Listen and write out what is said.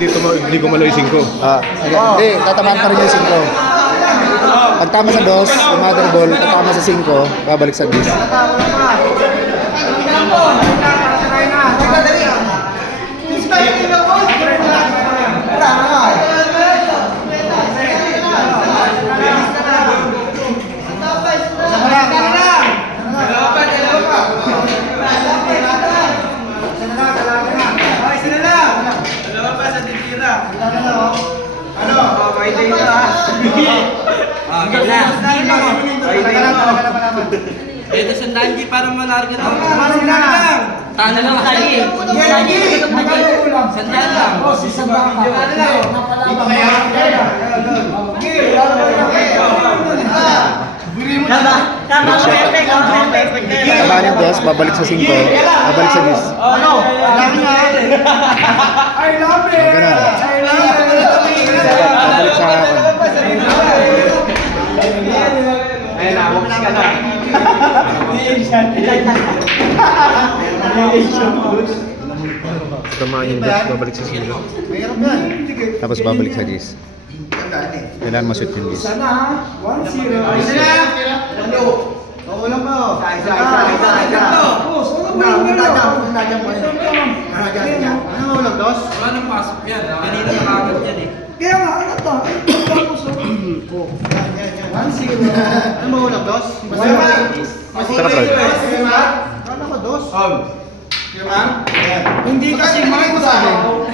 hindi gumalaw yung 5. Hindi, tatamaan pa rin yung 5. Pag tama sa 2, yung mother ball, tatama sa 5, babalik sa 10. Ito sandaan di para manarga lang. Tana lang kali. Sandaan lang. Tatamaan yung 2, babalik sa 5, babalik sa 10. Ganun. Babalik sa akin. Tamaan yung 2, babalik sa 5. Tapos babalik sa 10. Kailangan ma-shoot yung 10. Wala nang pasok yan. Kanina nakagad yan eh. Kaya nga, ano to? Sarap rin. Hindi kasi Mark sabi.